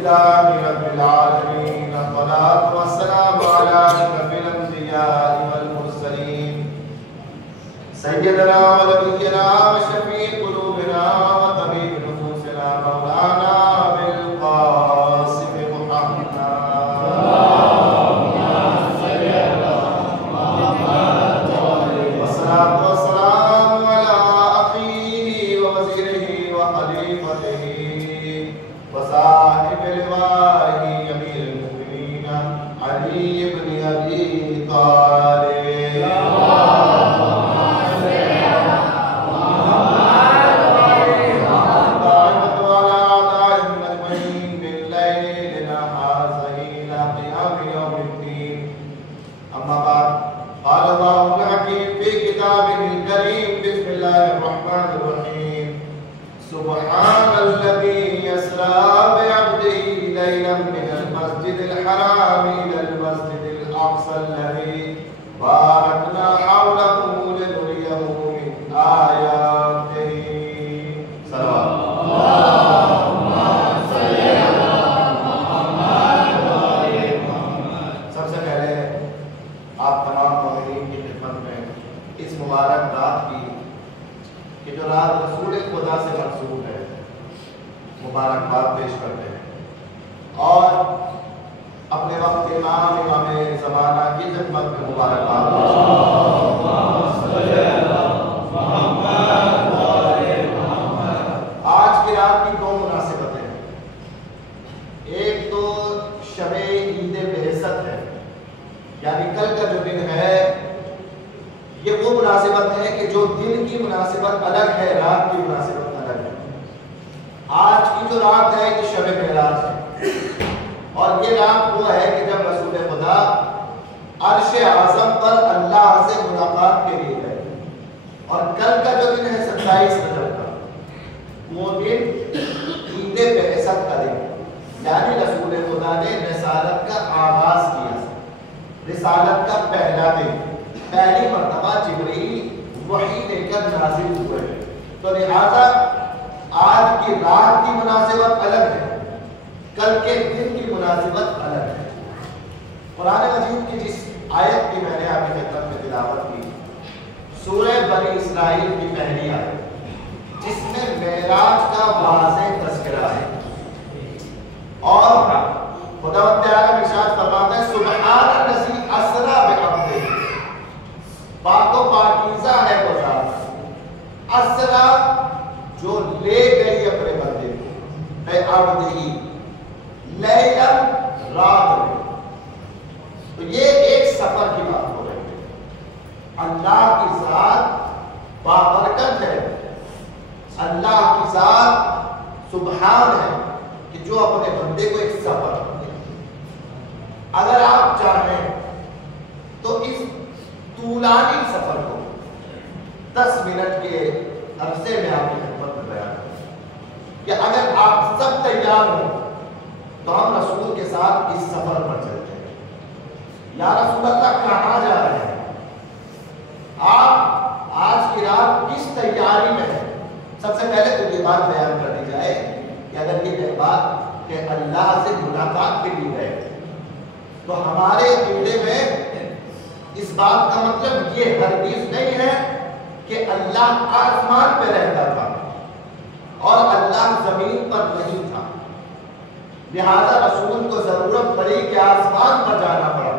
لله رب العالمين الصلاة والسلام على أشرف الأنبياء والمرسلين سيدنا ونبينا وشفيع قلوبنا وطبيب نفوسنا مولانا بالقاسم محمد والصلاة والسلام على أخيه ووزيره وخليفته وصاحب لوائه أمير المؤمنين علي بن أبي طالب سبحان الذي يسرى بعبده ليلا من المسجد الحرام إلى المسجد الأقصى الذي باركنا حوله لنريه من آياته صلوات اللهم صل على محمد وآل محمد. سب سے پہلے آپ تمام مومنین کی خدمت میں اس مبارک رات کی کہ جو رات رسول خدا سے منسوب ہے مبارکباد پیش کرتے ہیں اور اپنے وقت امام زمانہ کی خدمت میں مبارکباد پیش کرتے ہیں. آج کی رات کی دو مناسبتیں ہیں. ایک تو شب عید بعثت ہے، یعنی کل کا جو دن ہے یہ وہ مناسبت ہے کہ جو دن کی مناسبت الگ ہے، رات کی مناسبت الگ ہے. آج کی جو رات ہے یہ شب معراج ہے اور یہ رات وہ ہے کہ جب رسول خدا عرش اعظم پر اللہ سے ملاقات کے لیے گئے. اور کل کا جو دن ہے 27 رجب کا، وہ دن عید بعثت کا دن، یعنی رسول خدا نے رسالت کا آغاز کیا. رسالت کا پہلا دن، پہلی مرتبہ جبرائیل وحی لے کر نازل ہوئے. تو لہذا آج کی رات کی مناسبت الگ ہے، کل کے دن کی مناسبت الگ ہے. قرآن مجید کی جس آیت کی میں نے آپ کی خدمت میں تلاوت کی، سورہ بنی اسرائیل کی پہلی آیت، جس میں معراج کا واضح تذکرہ ہے. اور خداوند تعالیٰ ارشاد فرماتا ہے سبحان الذی اسری بعبدہ، پاک و پاکیزہ ہے وہ ذات، اسرا جو لے گئی اپنے بندے کو، اے عبدہی لیلا رات میں. تو یہ ایک سفر کی بات ہو رہی ہے. اللہ کی ذات بابرکت ہے، اللہ کی ذات سبحان ہے کہ جو اپنے بندے کو ایک سفر کرتے ہیں. اگر آپ چاہیں تو اس طولانی سفر کو 10 منٹ کے عرصے میں آپ کی خدمت میں بیان کریں کہ اگر آپ سب تیار ہوں تو ہم رسول کے ساتھ اس سفر پر چلتے ہیں. یا رسول اللہ کہاں جا رہے ہیں؟ آپ آج کی رات کس تیاری میں ہیں؟ سب سے پہلے تو یہ بات بیان کر دی جائے کہ اگر یہ بات کہ اللہ سے ملاقات کے لیے گئے تو ہمارے عقیدے میں اس بات کا مطلب یہ ہرگز نہیں ہے کہ اللہ آسمان پہ رہتا تھا اور اللہ زمین پر نہیں تھا، لہذا رسول کو ضرورت پڑی کہ آسمان پر جانا پڑا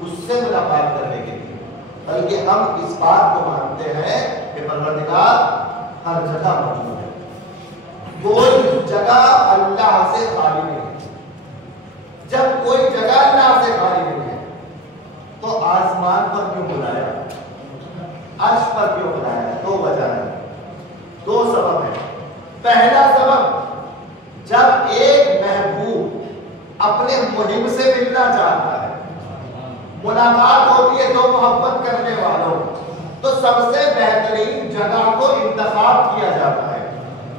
اس سے ملاقات کرنے کے لیے. بلکہ ہم اس بات کو مانتے ہیں کہ پروردگار ہر جگہ موجود ہے، کوئی جگہ اللہ سے خالی نہیں ہے. جب کوئی جگہ اللہ سے خالی نہیں ہے تو آسمان پر کیوں بلایا، عرش پر کیوں بلایا؟ دو وجہ ہے، دو سبب ہیں. پہلا سبب، جب ایک محبوب اپنے محب سے ملنا چاہتا ہے، ملاقات ہوتی ہے دو محبت کرنے والوں، تو سب سے بہترین جگہ کو انتخاب کیا جاتا ہے.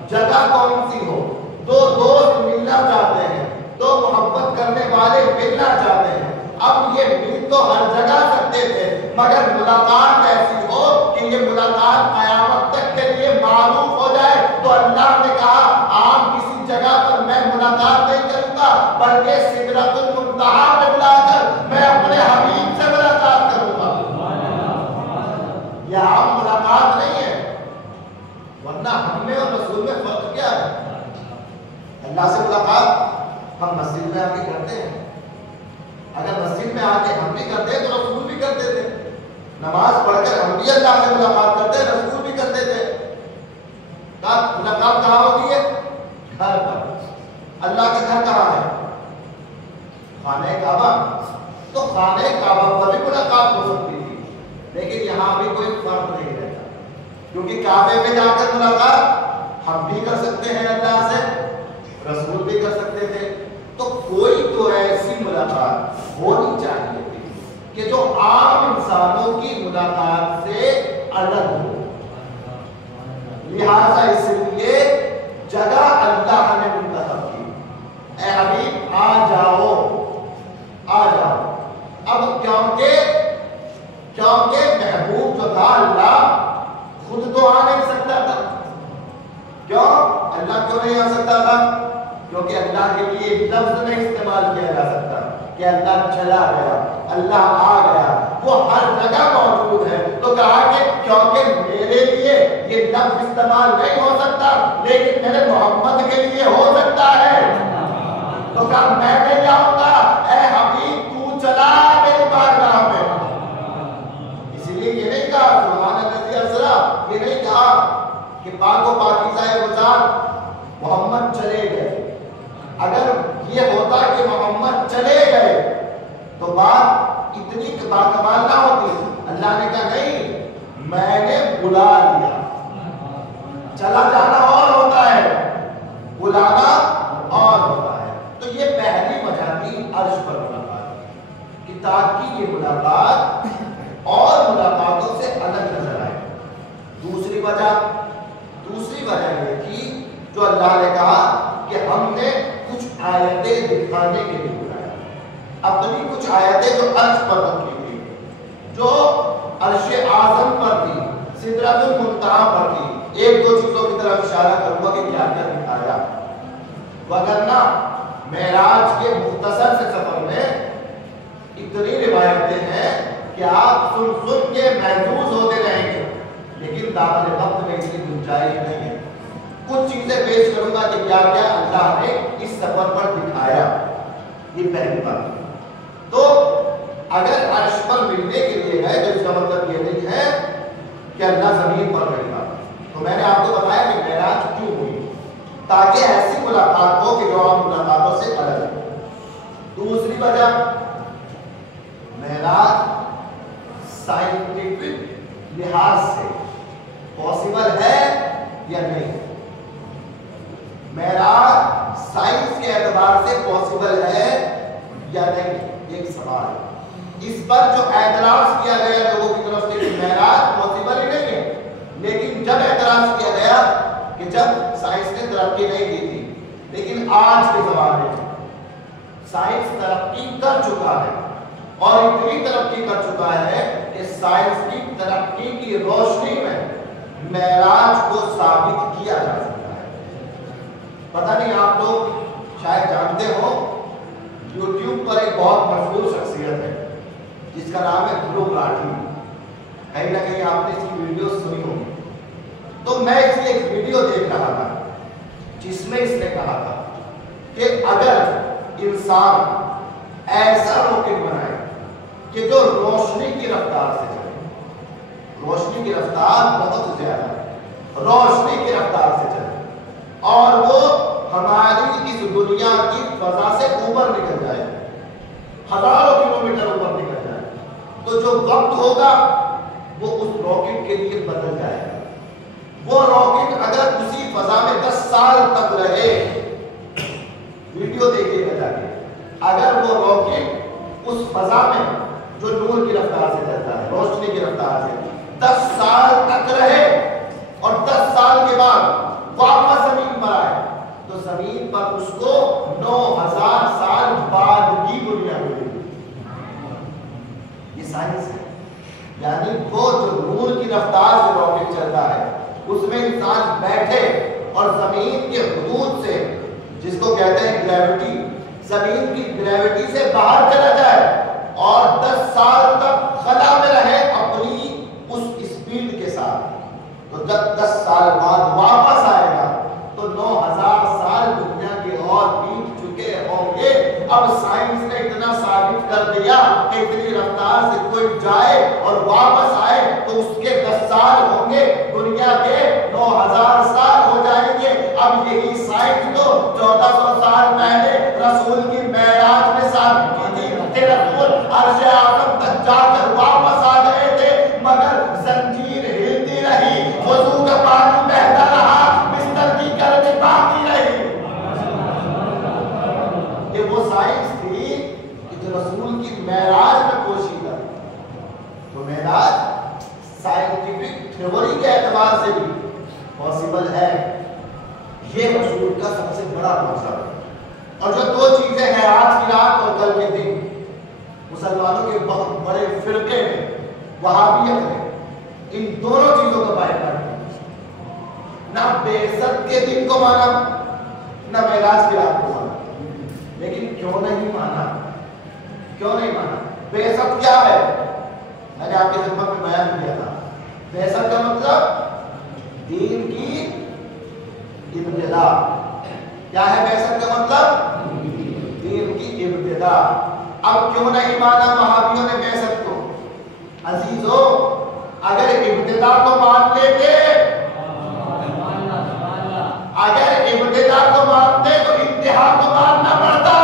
جگہ کون سی ہو؟ دو دوست ملنا چاہتے ہیں، دو محبت کرنے والے ملنا چاہتے ہیں. اب یہ مل تو ہر جگہ سکتے تھے مگر ملاقات ایسی ہو کہ یہ ملاقات قیامت تک کے لیے معروف ہو جائے. تو اللہ نے کہا عام کسی جگہ پر میں ملاقات نہیں کروں گا، بلکہ سدرۃ المنتہا پہ بلا کر میں اپنے حبیب سے ملاقات کروں گا۔ یہ عام ملاقات نہیں ہے، ورنہ ہم میں اور رسول میں فرق کیا ہے؟ اللہ سے ملاقات ہم مسجد میں آ کے کرتے ہیں، اگر مسجد میں آ کے ہم بھی کرتے ہیں تو رسول بھی کرتے تھے، نماز پڑھ کر ہم بھی اللہ سے ملاقات کرتے ہیں، رسول بھی کرتے تھے۔ ملاقات کہاں ہوتی ہے؟ گھر پر۔ اللہ کا گھر کہاں ہے؟ خانہ کعبہ۔ تو خانہ کعبہ پر بھی ملاقات ہو سکتی تھی، لیکن یہاں بھی کوئی فرق نہیں رہتا، کیونکہ کعبے میں جا کر ملاقات ہم بھی کر سکتے ہیں اللہ سے، رسول بھی کر سکتے تھے۔ تو کوئی تو ایسی ملاقات ہونی چاہیے تھی کہ جو عام انسانوں کی ملاقات سے الگ ہو۔ لہذا اس لیے جگہ اللہ نے منتخب کی، اے حبیب آ جاؤ آ جاؤ۔ اب کیونکہ محبوب جو تھا اللہ خود تو آ نہیں سکتا تھا۔ کیوں؟ اللہ کیوں نہیں آ سکتا تھا؟ کیونکہ اللہ کے لیے لفظ نہیں استعمال کیا جا سکتا کہ اللہ چلا گیا، اللہ آ گیا، وہ ہر جگہ موجود ہے۔ تو کہا کہ کیونکہ میرے لیے یہ لفظ استعمال نہیں ہو سکتا، لیکن میرے محمد کے لیے ہو سکتا ہے، تو کہا میں نہیں جاؤں گا، اے حبیب تو چلا میری بارگاہ میں۔ اس لیے یہ نہیں کہا سبحان الذی اسری، یہ نہیں کہا کہ پاک و پاکیزہ وزار محمد چلے گئے۔ اگر یہ ہوتا کہ محمد چلے گئے تو بات اتنی باکمال نہ ہوتی۔ اللہ نے کہا نہیں، میں نے بلا لیا۔ چلا جانا اور ہوتا ہے، بلانا اور ہوتا ہے۔ تو یہ پہلی وجہ تھی عرش پر ملاقات کی، تاکہ یہ ملاقات اور ملاقاتوں سے الگ نظر آئے۔ دوسری وجہ یہ تھی جو اللہ نے کہا کہ ہم نے کچھ آیتیں دکھانے کے لیے بلایا، اپنی کچھ آیتیں جو عرش پر رکھی تھی، جو عرش اعظم پر تھی، سدرۃ المنتہا پر تھی۔ ایک دو چیزوں کی طرف اشارہ کروں گا کہ کیا کیا دکھایا، وگرنہ معراج کے مختصر سے سفر میں اتنی روایتیں ہیں کہ آپ سن کے محظوظ ہوتے رہیں گے، لیکن داخل وقت میں اس کی گنجائش نہیں ہے۔ کچھ چیزیں پیش کروں گا کہ کیا کیا اللہ نے اس سفر پر دکھایا۔ یہ پہلی بات۔ تو اگر عرش پر ملنے کے لیے گئے تو اس کا مطلب یہ نہیں ہے کہ اللہ زمین پر رہے گا۔ تو میں نے آپ کو بتایا کہ معراج کیوں ہوئی، تاکہ ایسی ملاقات ہو کہ جو عام ملاقاتوں سے الگ ہے۔ دوسری وجہ، معراج سائنٹیفک لحاظ سے پاسبل ہے یا نہیں؟ معراج سائنس کے اعتبار سے پاسبل ہے یا نہیں، یہ ایک سوال ہے۔ اس پر جو اعتراض کیا گیا لوگوں کی طرف سے کہ معراج پاسبل ہی نہیں ہے، لیکن جب اعتراض کیا گیا کہ جب سائنس نے ترقی نہیں کی تھی، لیکن آج کے زمانے میں سائنس ترقی کر چکا ہے، اور اتنی ترقی کر چکا ہے کہ سائنس کی ترقی کی روشنی میں معراج کو ثابت کیا جا سکتا ہے۔ پتہ نہیں آپ لوگ شاید جانتے ہو، یوٹیوب پر ایک بہت مشہور شخصیت ہے جس کا نام ہے دھرو راٹھی۔ کہیں نہ کہیں آپ نے اس کی ویڈیو سنی ہوگی۔ تو میں اس کی ایک ویڈیو دیکھ رہا تھا جس میں اس نے کہا تھا کہ اگر انسان ایسا راکٹ بنائے کہ جو روشنی کی رفتار سے چلے، روشنی کی رفتار بہت زیادہ ہے، روشنی کی رفتار سے چلے، اور وہ ہماری اس دنیا کی فضا سے اوپر نکل جائے، ہزاروں کلومیٹر اوپر نکل جائے، تو جو وقت ہوگا وہ اس راکٹ کے لیے بدل جائے گا۔ وہ راکٹ اگر اسی فضا میں 10 سال تک رہے، ویڈیو دیکھیے گا جا کے، اگر وہ راکٹ اس فضا میں جو نور کی رفتار سے چلتا ہے، روشنی کی رفتار سے 10 سال تک رہے، اور 10 سال کے بعد واپس زمین پر آئے، تو زمین پر اس کو 9000 سال بعد کی دنیا ملے گی۔ یہ سائنس ہے، یعنی وہ جو نور کی رفتار سے راکٹ چلتا ہے اس میں انسان بیٹھے اور زمین کے حدود سے، جس کو کہتے ہیں گریوٹی زمین کی گریوٹی سے باہر چلا جائے اور 10 سال تک خلا میں رہے اپنی اس اسپیڈ کے ساتھ، تو جب 10 سال بعد واپس آئے گا تو 9000 سال دنیا کے اور بیت چکے ہوں گے۔ اب سائنس نے اتنا ثابت کر دیا کہ اتنی رفتار سے کوئی جائے اور واپس آئے تو اس کے 10 سال ہوں گے، دنیا کے 9000 سال ہو جائیں گے۔ اب یہی سائنس تو 1400 سال پہلے رسول کی معراج میں ثابت کی تھی کہ رسول عرش اعظم تک جا کر واپس آ گئے تھے، مگر زنجیر ہلتی رہی، وضو کا پانی بہتا رہا، بستر کی گرمی باقی رہی۔ یہ وہ سائنس تھی کہ جو رسول کی معراج میں پوشیدہ، تو معراج سائنٹیفک تھیوری کے اعتبار سے بھی پاسبل ہے۔ یہ رسول کا سب سے بڑا معجزہ ہے۔ اور جو دو چیزیں ہیں، آج کی رات اور کل کے دن، مسلمانوں کے بہت بڑے فرقے میں، وہابیت میں، ان دونوں چیزوں کا بائیکاٹ کیا۔ نہ بعثت کے دن کو مانا، نہ معراج کی رات کو مانا۔ لیکن کیوں نہیں مانا؟ کیوں نہیں مانا؟ بعثت کیا ہے؟ میں نے آپ کی خدمت میں بیان کیا تھا۔ بعثت کا مطلب دین کی ابتدا۔ کیا ہے بعثت کا مطلب؟ دین کی ابتدا۔ اب کیوں نہیں مانا وہابیوں نے بعثت کو؟ عزیزو، اگر ابتدا کو مان لیتے، اگر ابتدا کو مانتے تو انتہا کو ماننا پڑتا،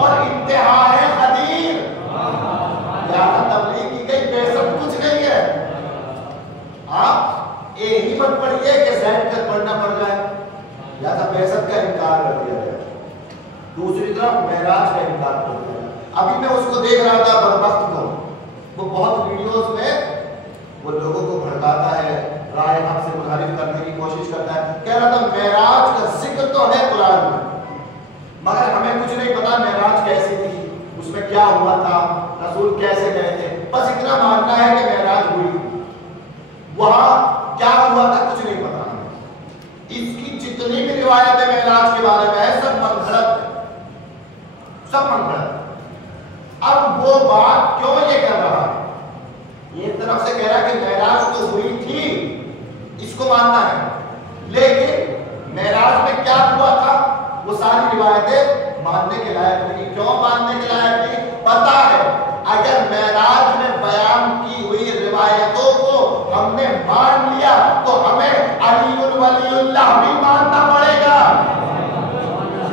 اور انتہا ہے خدیر۔ یہاں تبلیغ کی گئی بعثت کچھ نہیں ہے۔ آپ اے ہی مت پڑھیے کہ زید تک پڑھنا پڑ جائے، یا تو بعثت کا انکار کر دیا جائے، دوسری طرف معراج کا انکار کر دیا جائے۔ ابھی میں اس کو دیکھ رہا تھا بدبخت کو، وہ بہت ویڈیوز میں وہ لوگوں کو بھڑکاتا ہے، رائے حق سے منحرف کرنے کی کوشش کرتا ہے۔ کہہ رہا تھا معراج کا ذکر تو ہے قرآن میں، مگر ہمیں کچھ نہیں پتا معراج کیسی تھی، اس میں کیا ہوا تھا، رسول کیسے گئے تھے، بس اتنا ماننا ہے کہ معراج ہوئی، وہاں کیا ہوا تھا کچھ نہیں پتا ہمیں۔ اس کی جتنی بھی روایتیں معراج کے بارے میں ہے سب من گھڑت، سب من گھڑت۔ اب وہ بات کیوں یہ کر رہا ہے؟ یہ ایک طرف سے کہہ رہا ہے کہ معراج تو ہوئی تھی، اس کو ماننا ہے، لیکن معراج میں کیا ہوا تھا وہ ساری روایتیں ماننے کے لائق نہیں۔ کیوں ماننے کے لائق نہیں؟ پتا ہے اگر معراج میں بیان کی ہوئی روایتوں کو ہم نے مان لیا تو ہمیں علی ولی اللہ بھی ماننا پڑے گا۔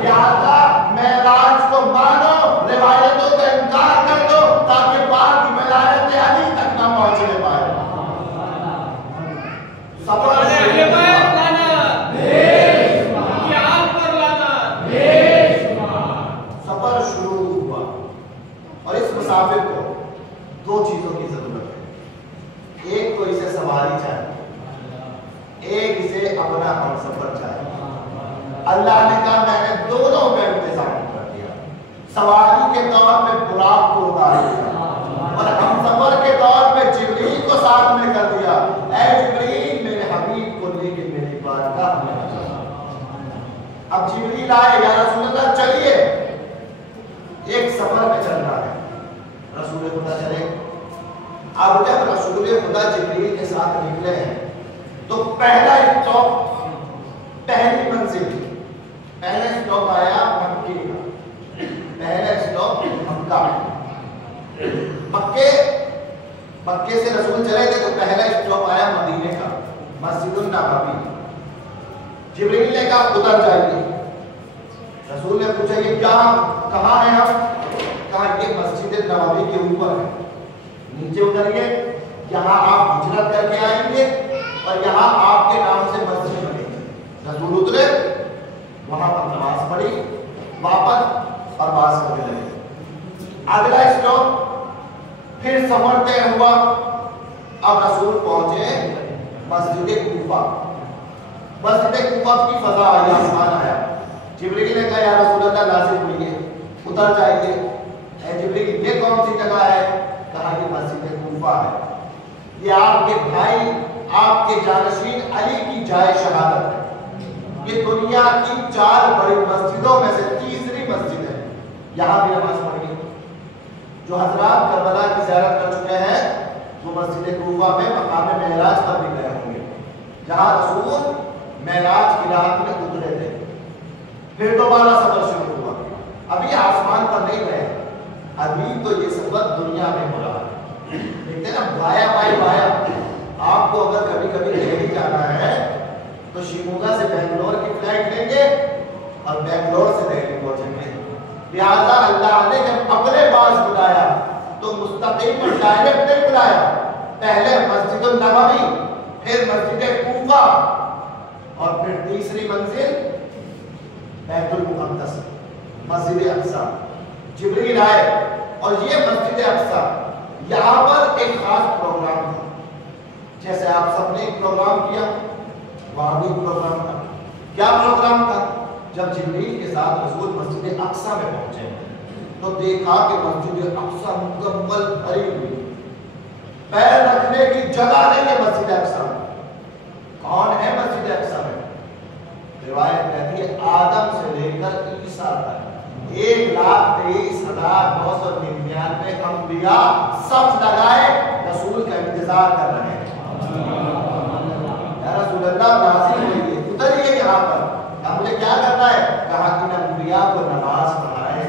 لہذا معراج کو مانو، روایتوں کا انکار کر دو تاکہ بعد کی ولایت علی تک نہ پہنچنے پائے۔ سفر شروع ہوا، اور اس مسافر کو دو چیزوں کی ضرورت ہے، ایک تو اسے سواری چاہیے، ایک اسے اپنا ہم سفر چاہیے۔ اللہ نے کہا میں نے دونوں کا انتظام کر دیا، سواری کے طور پہ براق کو اتار دیا اور ہم سفر کے طور پہ جبریل کو ساتھ میں کر دیا۔ اے جبریل میرے حبیب کو لے کے میری بارگاہ میں آ جا۔ اب جبریل آئے، یا رسول اللہ چلیے، ایک سفر میں چل رہا ہے، رسول خدا چلے۔ اب جب رسول خدا جبریل کے ساتھ نکلے ہیں تو پہلا اسٹاپ، پہلی منزل، پہلا اسٹاپ آیا مکے کا، پہلا اسٹاپ مکہ۔ مکے سے رسول چلے تھے تو پہلا اسٹاپ آیا مدینے کا، مسجد النبوی۔ جبریل نے کہا اتر جائیے۔ رسول نے پوچھا یہ کہاں ہے ہم؟ کہا یہ مسجد نبوی کے اوپر ہے، نیچے اتریے، یہاں آپ ہجرت کر کے آئیں گے اور یہاں آپ کے نام سے مسجد بنے گی۔ رسول اترے، وہاں پر نماز پڑھی، واپس پرواز کرنے لگے۔ اگلا اسٹاپ پھر سفر طے ہوا، اب رسول پہنچے مسجد کوفہ۔ مسجد کوفہ کی فضا آئی، آسمان آیا۔ جبریل نے کہا یا رسول اللہ نازل ہوئیے، اتر جائیے۔ اے جبریل یہ کون سی جگہ ہے؟ کہا یہ مسجد کوفہ ہے، یہ آپ کے بھائی، آپ کے جانشین علی کی جائے شہادت ہے، یہ دنیا کی 4 بڑی مسجدوں میں سے تیسری مسجد ہے۔ یہاں بھی نماز پڑھی ہے۔ جو حضرات کربلا کی زیارت کر چکے ہیں وہ مسجد کوفہ میں مقام معراج پر بھی گئے ہوں گے، جہاں رسول معراج کی رات میں اترے تھے، پھر دوبارہ سفر شروع ہوا۔ ابھی آسمان پر نہیں گئے، ابھی تو یہ سفر دنیا میں ہو رہا ہے۔ دیکھتے ہیں نا بایا بائی بایا، آپ کو اگر کبھی کبھی دہلی جانا ہے تو شیموگا سے بنگلور کی فلائٹ لیں گے اور بنگلور سے دہلی پہنچیں گے۔ لہٰذا اللہ نے جب اپنے پاس بلایا تو مستقیم اور ڈائریکٹ نہیں بلایا، پہلے مسجد النبوی، پھر مسجد کوفہ، اور پھر تیسری منزل بیت المقدس مسجد اقصی۔ جبریل آئے اور یہ مسجد اقصی، یہاں پر ایک خاص پروگرام تھا، جیسے آپ سب نے ایک پروگرام کیا، وہاں بھی ایک پروگرام تھا۔ کیا پروگرام تھا؟ جب جبریل کے ساتھ رسول مسجد اقصی میں پہنچے تو دیکھا کہ مسجد اقصی مکمل بھری ہوئی، پیر رکھنے کی جگہ نہیں ہے مسجد اقصی میں۔ کون ہے مسجد اقصی میں؟ روایت کہتی ہے آدم سے لے کر عیسیٰ تک 1,23,999 انبیاء صف لگائے رسول کا انتظار کر رہے ہیں۔ یا رسول اللہ نازل ہوئیے، اتریے یہاں پر، ہم نے کیا کرنا ہے؟ کہا کہ انبیاء کو نماز پڑھائے،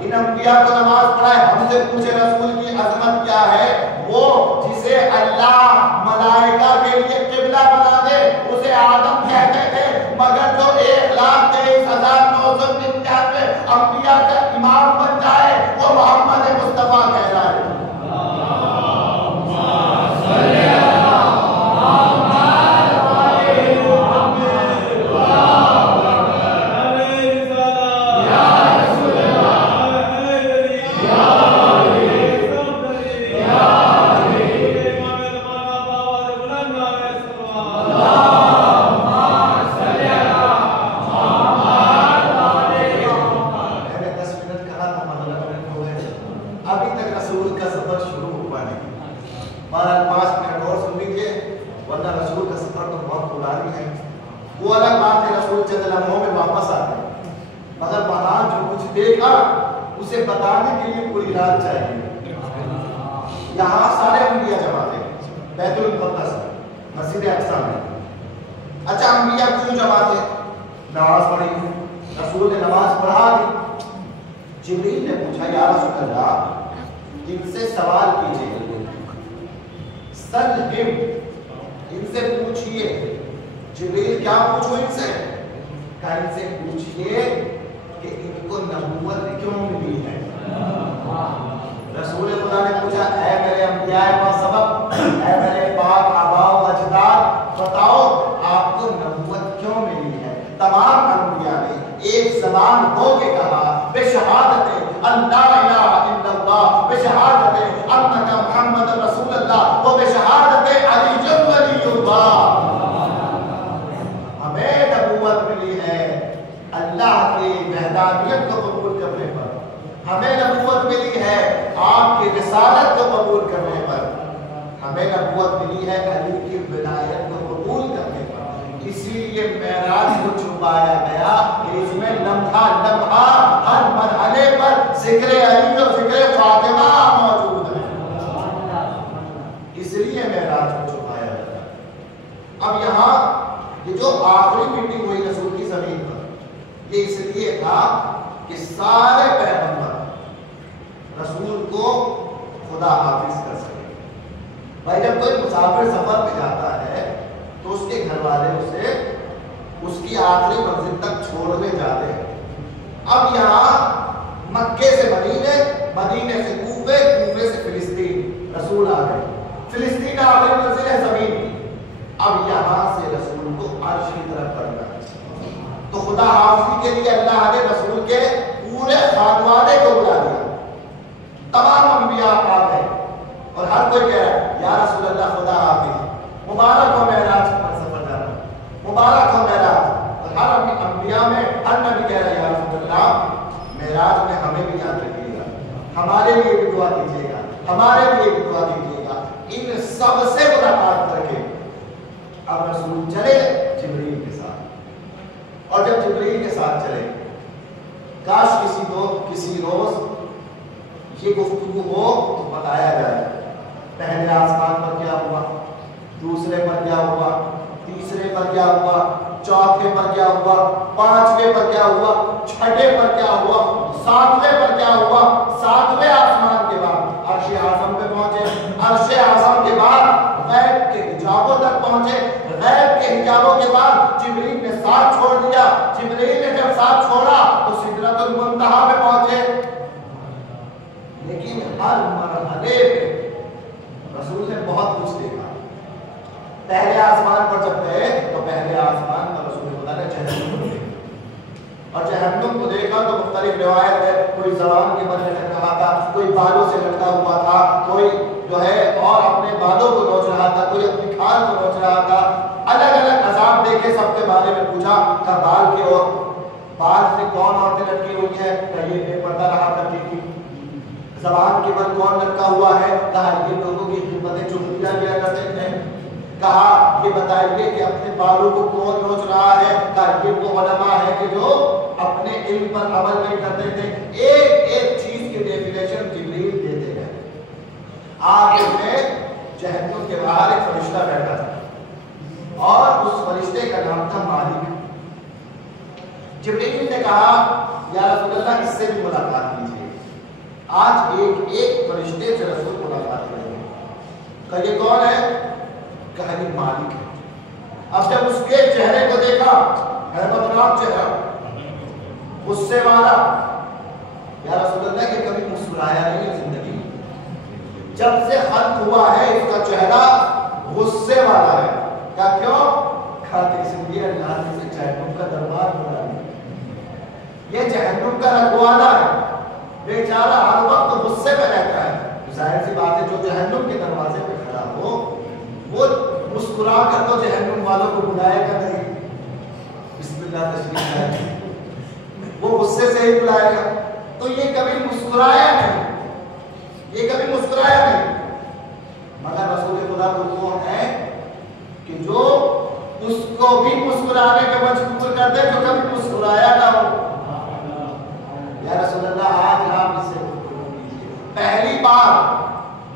ان انبیاء کو نماز پڑھائے۔ ہم سے پوچھے رسول کی عظمت کیا ہے؟ وہ جسے اللہ ملائکہ کے لیے قبلہ بنا دے اسے آدم کہتے تھے، مگر جو 1,23,999 انبیاء کا امام بن جائے وہ محمد مصطفیٰ کہلائے۔ اسے بتانے کے لیے پوری رات چاہیے۔ یہاں سارے انبیاء جمع تھے بیت المقدس مسجد اقصی میں۔ اچھا انبیاء کیوں جمع تھے؟ نماز پڑھی، رسول نے نماز پڑھا دی۔ جبریل نے پوچھا یا رسول اللہ ان سے سوال کیجئے، سلہم، ان سے پوچھئے۔ جبریل کیا پوچھو ان سے؟ کہا ان سے پوچھئے کہ ان کو نبوت کیوں ملی ہے۔ رسول خدا نے پوچھا اے میرے انبیاء با سبب، اے میرے پاک آباء و اجداد، بتاؤ آپ کو نبوت کیوں ملی ہے؟ تمام انبیاء نے ایک زبان ہو کے کہا بشہادت ان لا الہ الا اللہ، بشہادت انک محمد رسول اللہ، و بشہادت علی ولی اللہ۔ ہمیں نبوت ملی ہے اللہ کی وحدانیت کو قبول کرنے پر، ہمیں نبوت ملی ہے آپ کی رسالت کو قبول کرنے پر، ہمیں نبوت ملی ہے علی کی ولایت کو قبول کرنے پر۔ اسی لیے معراج کو چھپایا گیا کہ اس میں لمحہ لمحہ ہر مرحلے پر ذکر علی اور ذکر فاطمہ موجود ہے، اس لیے معراج کو چھپایا گیا۔ اب یہاں یہ جو آخری میٹنگ ہوئی رسول کی زمین پر، یہ اس لیے تھا کہ سارے پیغمبر رسول کو خدا حافظ کر سکے۔ بھائی جب کوئی مسافر سفر پہ جاتا ہے تو اس کے گھر والے اسے اس کی آخری منزل تک چھوڑنے جاتے ہیں۔ اب یہاں مکے سے مدینے، مدینے سے کوفے، کوفے سے فلسطین، رسول آ گئے۔ فلسطین آخری منزل ہے زمین کی، اب یہاں سے رسول کو عرش کی طرف کرنا ہے۔ تو خدا حافظی کے لیے اللہ نے رسول کے پورے خاندانے کو بلا دیا، تمام انبیاء آ گئے اور ہر کوئی کہہ رہا ہے یا رسول اللہ خدا حافظ، مبارک ہو معراج پر سفر جانا، مبارک ہو معراج۔ اور ہر انبیاء میں ہر نبی کہہ رہا ہے یا رسول اللہ معراج میں ہمیں بھی یاد رکھیے گا، ہمارے لیے بھی دعا کیجیے گا، ہمارے لیے بھی دعا کیجیے گا۔ ان سب سے ملاقات کر کے اب رسول چلے جبریل کے ساتھ، اور جب جبریل کے ساتھ چلے کاش کسی روز یہ گفتگو ہو تو بتایا جائے پہلے آسمان پر کیا ہوا، دوسرے پر کیا ہوا، تیسرے پر کیا ہوا، چوتھے پر کیا ہوا، پانچویں پر کیا ہوا، چھٹے پر کیا ہوا، ساتویں پر کیا ہوا، ساتویں آسمان کے بعد عرش اعظم پہ پہنچے، عرش اعظم کے بعد غیب کے حجابوں تک پہنچے، غیب کے حجابوں کے بعد جبریل نے ساتھ چھوڑ دیا، جبریل نے جب ساتھ چھوڑا تو سدرۃ المنتہا پہ پہنچے۔ لیکن ہر مرحلے پہ رسول نے بہت کچھ دیکھا۔ پہلے آسمان پر جب گئے تو پہلے آسمان پر رسول خدا نے جہنم کو دیکھا، اور جہنم کو دیکھا تو مختلف روایت ہے، کوئی زبان کے بل لٹک رہا تھا، کوئی بالوں سے لٹکا ہوا تھا، کوئی جو ہے اور اپنے بالوں کو نوچ رہا تھا، کوئی اپنی کھال کو نوچ رہا تھا۔ الگ الگ عذاب دیکھے، سب کے بارے میں پوچھا کہ بال سے کون عورتیں لٹکی ہوئی ہیں، کہ یہ بے پردہ رہا کرتی تھی۔ زبان کے بل کون لٹکا ہوا ہے، کہا یہ لوگوں کی خدمتیں چغلیاں کیا کرتے تھے۔ کہا یہ بتائیے کہ اپنے بالوں کو کون نوچ رہا ہے، کہا یہ وہ علماء ہے کہ جو اپنے علم پر عمل نہیں کرتے تھے۔ ایک ایک چیز کی ڈیفینیشن جبریل دیتے ہیں۔ آخر میں جہنم کے باہر ایک فرشتہ بیٹھا تھا اور اس فرشتے کا نام تھا مالک۔ جبریل نے کہا یا رسول اللہ اس سے بھی ملاقات کیجیے، آج ایک ایک فرشتے سے رسول ملاقات کریں گے۔ کہ یہ کون ہے؟ کہا یہ مالک ہے۔ اب جب اس کے چہرے کو دیکھا، حیبتناک چہرہ، غصے والا، یا رسول اللہ کہ کبھی مسکرایا نہیں ہے زندگی میں، جب سے خلق ہوا ہے اس کا چہرہ غصے والا ہے۔ کہا کیوں؟ کہا کہ اس لیے اللہ نے اسے جہنم کا دربار بنا دیا، یہ جہنم کا رکھوالا ہے، بیچارہ ہر وقت غصے میں رہتا ہے۔ ظاہر سی بات ہے جو جہنم کے دروازے پہ کھڑا ہو وہ مسکرا کر تو جہنم والوں کو بلائے گا نہیں، بسم اللہ تشریف لائے، وہ غصے سے ہی بلائے گا۔ تو یہ کبھی مسکرایا نہیں، یہ کبھی مسکرایا نہیں، مگر رسول خدا کو وہ ہے کہ جو اس کو بھی مسکرانے کے مجبور کر دے جو کبھی مسکرایا نہ ہو۔ یا رسول اللہ آج آپ اس سے گفتگو کیجیے۔ پہلی بار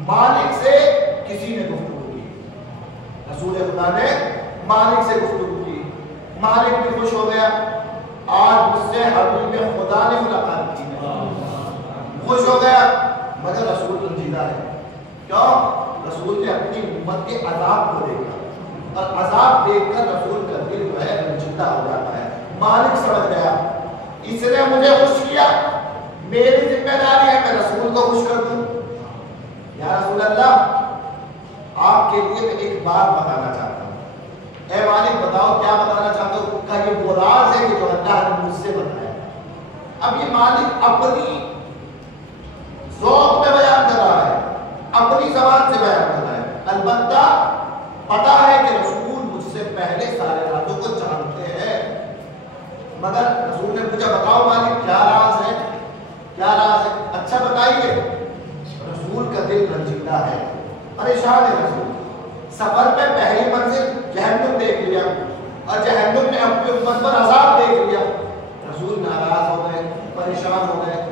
مالک سے کسی نے گفتگو کی، رسول خدا نے مالک سے گفتگو کی، مالک بھی خوش ہو گیا، آج مجھ سے حبیب خدا نے ملاقات کی، خوش ہو گیا، مگر رسول رنجیدہ ہے۔ کیوں؟ رسول نے اپنی امت کے عذاب کو دیکھا، اور عذاب دیکھ کر رسول کا دل جو ہے رنجیدہ ہو جاتا ہے۔ مالک سمجھ گیا اس نے مجھے خوش کیا، میری ذمہ داری ہے میں رسول کو خوش کر دوں۔ یا رسول اللہ آپ کے لیے میں ایک بات بتانا چاہتا ہوں۔ اے مالک بتاؤ کیا بتانا چاہتا ہوں؟ کہا یہ وہ راز ہے کہ جو اللہ نے مجھ سے بتایا۔ اب یہ مالک اپنی ذوق میں بیان کر رہا ہے، اپنی زبان سے بیان کر رہا ہے، البتہ پتا ہے کہ رسول مجھ سے پہلے سارے رازوں کو جانتے ہیں، مگر رسول نے پوچھا بتاؤ مالک کیا راز ہے، کیا راز ہے؟ اچھا بتائیے۔ رسول کا دل رنجیدہ ہے، پریشان ہے رسول، سفر میں پہلی منزل جہنم دیکھ لیا اور جہنم نے اپنی امت پر عذاب دیکھ لیا، رسول ناراض ہو گئے، پریشان ہو گئے۔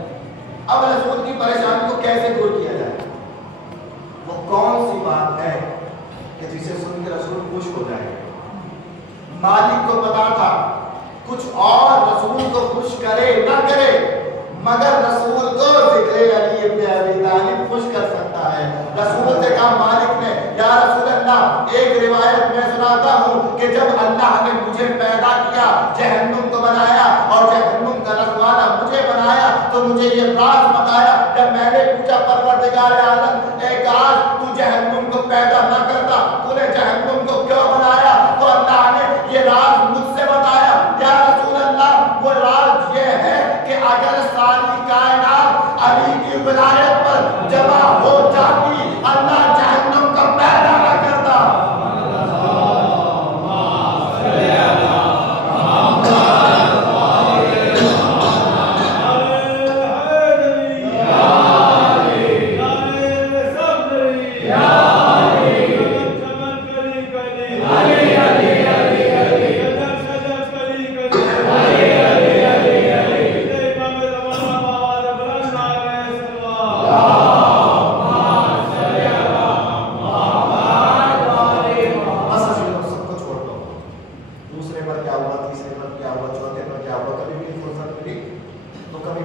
اب رسول کی پریشانی کو کیسے دور کیا جائے؟ وہ کون سی بات ہے کہ جسے سن کے رسول خوش ہو جائے؟ مالک کو پتا تھا کچھ اور رسول کو خوش کرے نہ کرے مگر رسول کو ذکر علی ابن ابی طالب خوش کر سکتا ہے۔ رسول سے کہا مالک نے یا رسول اللہ ایک روایت میں سناتا ہوں کہ جب اللہ نے مجھے پیدا کیا جہنم کو بنایا اور جہنم کا رکھوالا مجھے بنایا تو مجھے یہ راز بتایا۔ جب میں نے پوچھا پروردگار عالم اے کاش تو جہنم کو پیدا نہ کرتا، تو نے جہنم کو کیوں بنایا؟ تو اللہ نے یہ راز مجھ سے بتایا۔ یا رسول اللہ وہ راز یہ ہے کہ اگر ساری کائنات علی کی ولایت پر جمع ہو جاتی اللہ جہنم کا پیدا نہ کرتا۔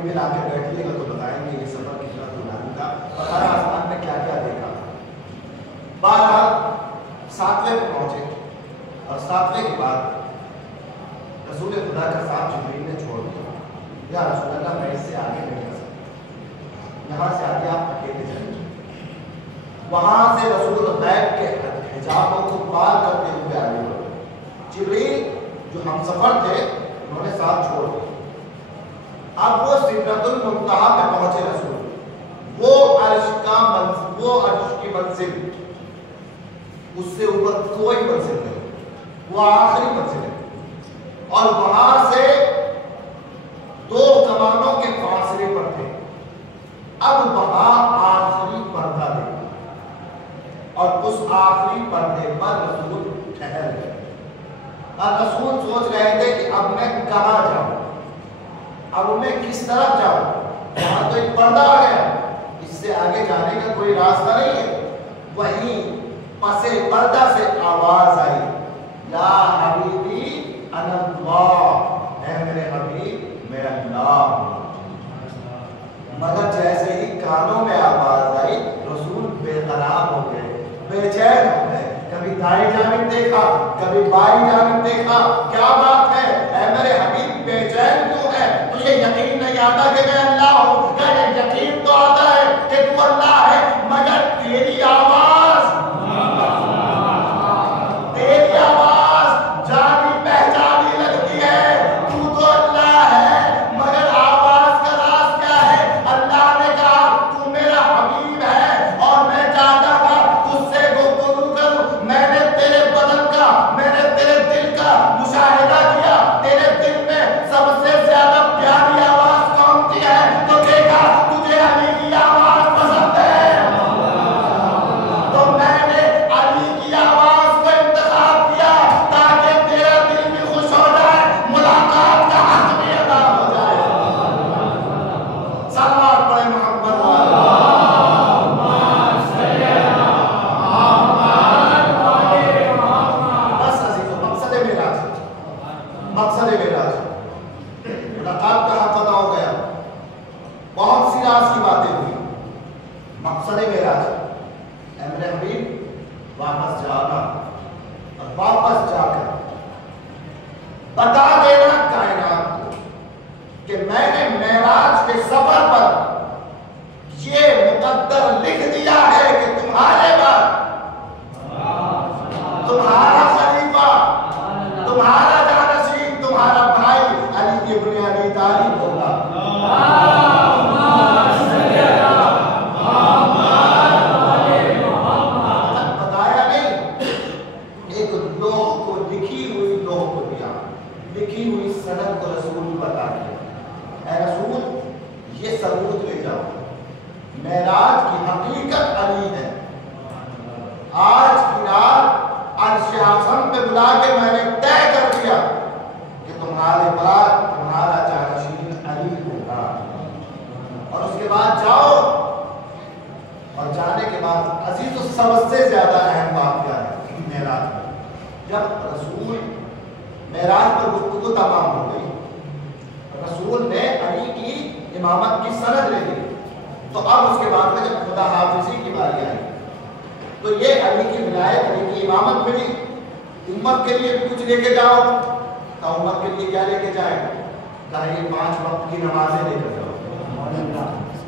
مل آ کے بیٹھیے گا تو بتائیں گے یہ سفر کتنا طولانی تھا اور ہر آسمان میں کیا کیا دیکھا. بہرحال 7ویں پہ پہنچے اور 7ویں کے بعد رسول خدا کا ساتھ جبریل نے چھوڑ دیا. یا رسول اللہ میں اس سے آگے نہیں جا سکتا, یہاں سے آگے آپ اکیلے چلیں. وہاں سے رسول غیب کے حجابوں کو پار کرتے ہوئے آگے بڑھے. جبریل جو ہم سفر تھے انہوں نے ساتھ چھوڑ دیا. اب وہ سدرۃ المنتہا پہ پہنچے رسول. وہ عرش کی منزل, اس سے اوپر کوئی منزل نہیں, وہ آخری منزل ہے. اور وہاں سے 2 کمانوں کے فاصلے پر تھے. اب وہاں آخری پردہ دیکھا اور اس آخری پردے پر رسول ٹھہر گئے. اور رسول سوچ رہے تھے کہ اب میں کہاں جاؤں, اب میں کس طرف جاؤں. یہاں تو ایک پردہ آ گیا, اس سے آگے جانے کا کوئی راستہ نہیں ہے. وہیں پس پردہ سے آواز آئی, یا حبیبی انا اللہ, اے میرے حبیب میں اللہ ہوں. مگر جیسے ہی کانوں میں آواز آئی رسول بے قرار ہو گئے, بے چین ہو گئے. کبھی دائیں جانب دیکھا, کبھی بائیں جانب دیکھا. کیا بات ہے اے میرے حبیب, بے چین کیوں ہے؟ تجھے یقین نہیں آتا کہ میں اللہ ہوں؟ کہ یقین تو آتا ہے کہ تو اللہ ہے, مگر تیری آواز جانی پہچانی لگتی ہے. تو تو اللہ ہے مگر آواز کا راز کیا ہے؟ اللہ نے کہا تو میرا حبیب ہے اور میں چاہتا تھا تجھ سے گفتگو کروں. میں نے تیرے بدن کا, میں نے تیرے دل کا مشاہدہ کیا. تیرے دل میں سب سے زیادہ پیاری آواز کون سی ہے؟ تو دیکھا تجھے علی کی آواز پسند ہے. تو میں نے علی کی آواز کو انتخاب کیا تاکہ تیرا دل بھی خوش ہو جائے, ملاقات کا حق بھی ادا ہو جائے. صلوات پڑھیں محمد بس عزیزو, مقصد معراج, مقصد معراج ملاقات کا حق ادا ہو گیا. بہت سی راز کی باتیں ہوئی. مقصد معراج اے میرے حبیب واپس جانا اور واپس جا کر بتا دینا کائنات کو کہ میں نے معراج کے سفر پر یہ مقدر لکھ دیا ہے کہ تمہارے بعد تمہارا خلیفہ, تمہارا جانشین, تمہارا بھائی علی ابن ابی طالب ہوگا. بتایا نہیں, ایک لوح کو لکھی ہوئی لوح کو دیا, لکھی ہوئی سند کو رسول بتا دیا. اے رسول یہ ثبوت لے جاؤ, معراج کی حقیقت علی ہے. آج کی رات عرش اعظم پہ بلا کے میں نے طے کر دیا کہ تمہارے بعد تمہارا جانشین علی ہوگا. اور اس کے بعد جاؤ, اور جانے کے بعد عزیز و سب سے زیادہ اہم بات کیا ہے معراج میں, جب رسول معراج پر گفتگو تمام ہو گئی, رسول نے علی کی امامت کی سند لے لی. تو اب اس کے بعد میں جب خدا حافظی کی باری آئی تو یہ علی کی ولایت, علی کی امامت ملی. امت کے لیے بھی کچھ لے کے جاؤ. تو امت کے لیے کیا لے کے جائیں؟ کہا یہ 5 وقت کی نمازیں لے کر جاؤ,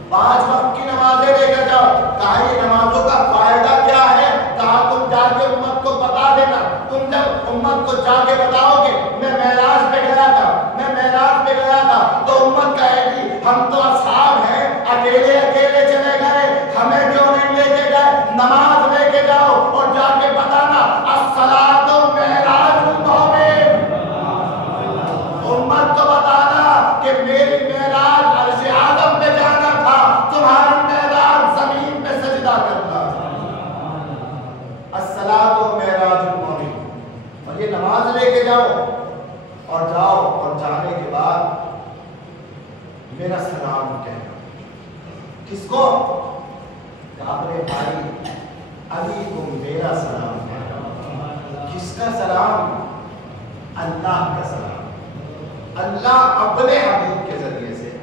5 وقت کی نمازیں لے کر جاؤ. کہا یہ نمازوں کا فائدہ کیا ہے؟ کہا تم جا کے امت کو بتا دینا. تم جب امت کو جا کے بتاؤ گے میں معراج پہ گیا تھا, میں معراج پہ گیا تھا, تو امت کہے گی ہم تو اصحاب ہیں, اکیلے اکیلے چلے گئے, ہمیں کیوں نہیں لے کے گئے؟ نماز لے کے جاؤ اور جا کے بتانا الصلاۃ معراج المومن. امت کو بتانا کہ میری معراج عرش اعظم پہ جانا تھا, تمہاری معراج زمین پہ سجدہ کرنا. الصلاۃ معراج المومن. اور یہ نماز لے کے جاؤ, اور جاؤ اور جانے کے بعد میرا سلام کہنا. کس کو؟ اپنے بھائی علی کو میرا سلام کہنا. کس کا سلام؟ اللہ کا سلام. اللہ اپنے حبیب کے ذریعے سے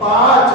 5